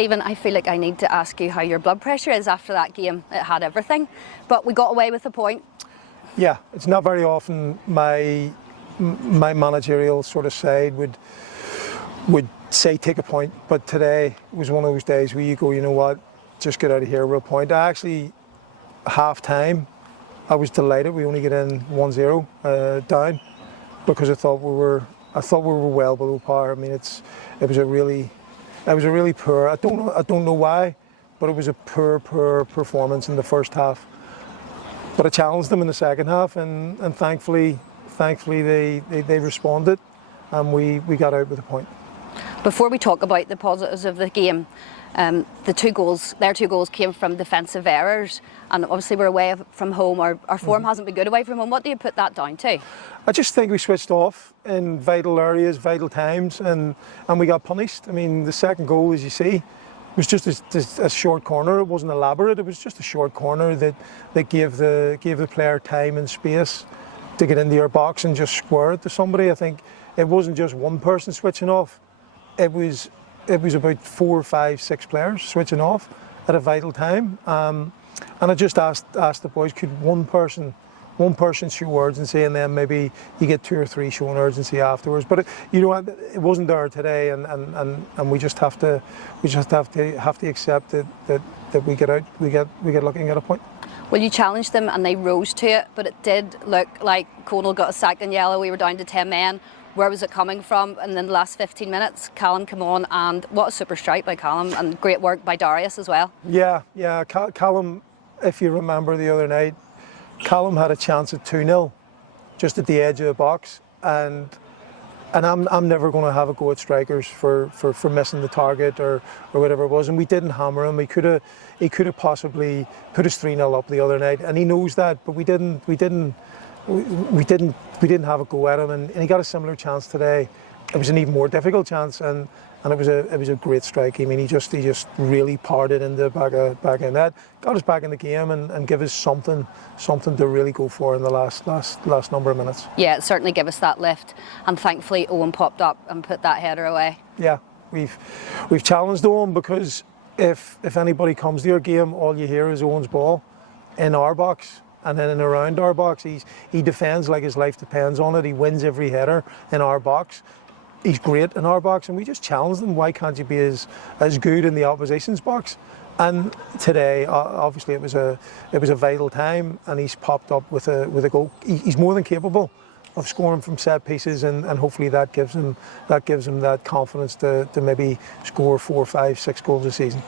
Stephen, I feel like I need to ask you how your blood pressure is after that game. It had everything, but we got away with the point. Yeah, it's not very often my managerial sort of side would say take a point, but today was one of those days where you go, you know what, just get out of here with a point. I actually, half time, I was delighted we only get in 1-0 down, because I thought we were well below par. I mean, it was a really poor. I don't know why, but it was a poor performance in the first half. But I challenged them in the second half, and thankfully they responded, and we got out with a point. Before we talk about the positives of the game, their two goals came from defensive errors, and obviously we're away from home. Our form hasn't been good away from home. What do you put that down to? I just think we switched off in vital areas, vital times, and we got punished. I mean, the second goal, as you see, was just a short corner. It wasn't elaborate. It was just a short corner that gave the player time and space to get into your box and just square it to somebody. I think it wasn't just one person switching off. It was about 4, 5, 6 players switching off at a vital time. And I just asked the boys, could one person show urgency, and then maybe you get 2 or 3 showing urgency afterwards. But it wasn't there today, and we just have to accept that we get out, we get looking at a point. Well, you challenged them and they rose to it, but it did look like Conal got a second yellow. We were down to 10 men. Where was it coming from? And then the last 15 minutes, Callum came on, and what a super strike by Callum, and great work by Darius as well. Yeah, Callum, if you remember the other night, Callum had a chance at 2-0 just at the edge of the box, and I'm never going to have a go at strikers for missing the target or whatever it was, and we didn't hammer him. He could have possibly put us 3-0 up the other night, and he knows that, but we didn't have a go at him, and he got a similar chance today. It was an even more difficult chance, and it was a great strike. I mean, he just really powered it into the back of net, got us back in the game, and give us something to really go for in the last number of minutes. Yeah, it certainly gave us that lift, and thankfully Owen popped up and put that header away. Yeah, we've challenged Owen, because if anybody comes to your game, all you hear is Owen's ball in our box. And then in around our box, he defends like his life depends on it. He wins every header in our box. He's great in our box, and we just challenge them. Why can't you be as good in the opposition's box? And today, obviously, it was a vital time, and he's popped up with a goal. He's more than capable of scoring from set pieces, and hopefully that gives him that confidence to maybe score 4, 5, 6 goals a season.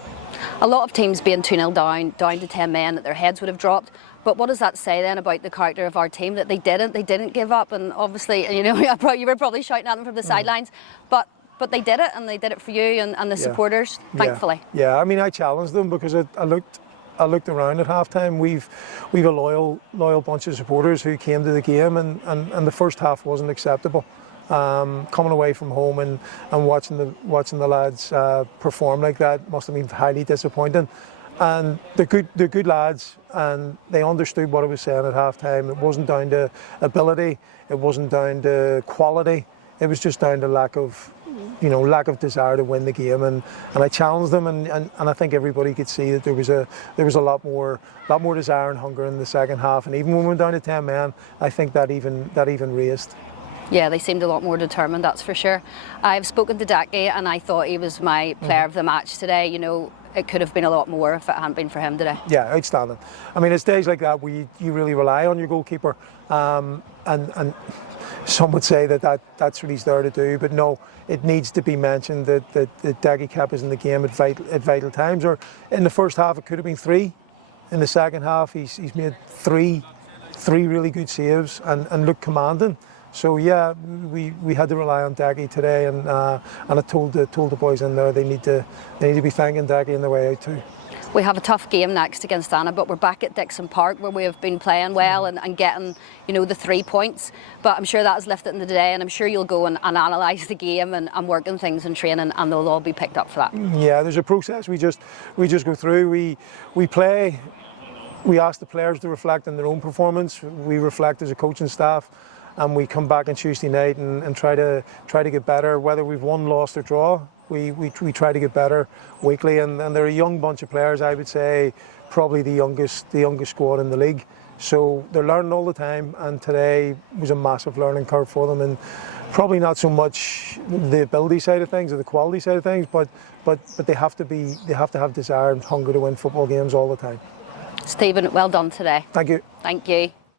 A lot of teams being 2-0 down to 10 men, that their heads would have dropped. But what does that say then about the character of our team, that they didn't give up? And obviously, you were probably shouting at them from the sidelines, but they did it, and they did it for you and the supporters, thankfully. Yeah, I mean, I challenged them, because I looked around at halftime. We've a loyal bunch of supporters who came to the game, and the first half wasn't acceptable. Coming away from home and watching the lads perform like that must have been highly disappointing. And they're good lads, and they understood what I was saying at halftime. It wasn't down to ability, it wasn't down to quality, it was just down to lack of desire to win the game. And I challenged them, and I think everybody could see that there was a lot more desire and hunger in the second half. And even when we went down to 10 men, I think that even raised. Yeah, they seemed a lot more determined, that's for sure. I've spoken to Daggy, and I thought he was my player of the match today. It could have been a lot more if it hadn't been for him today. Yeah, outstanding. I mean, it's days like that where you really rely on your goalkeeper, and some would say that's what he's there to do, but no, it needs to be mentioned that Daggy kept us in the game at vital times. Or in the first half, it could have been 3. In the second half, he's made three really good saves and looked commanding. So yeah, we had to rely on Daggy today, and I told the boys in there they need to be thanking Daggy on the way out too. We have a tough game next against Anna, but we're back at Dixon Park, where we have been playing well and getting the 3 points. But I'm sure that is lifted into today, and I'm sure you'll go and analyse the game and work on things and training, and they'll all be picked up for that. Yeah, there's a process we just go through. We play. We ask the players to reflect on their own performance. We reflect as a coaching staff. And we come back on Tuesday night and try to get better. Whether we've won, lost or draw, We try to get better weekly, and they're a young bunch of players. I would say probably the youngest squad in the league. So they're learning all the time, and today was a massive learning curve for them, and probably not so much the ability side of things or the quality side of things, but they have to have desire and hunger to win football games all the time. Stephen, well done today. Thank you. Thank you.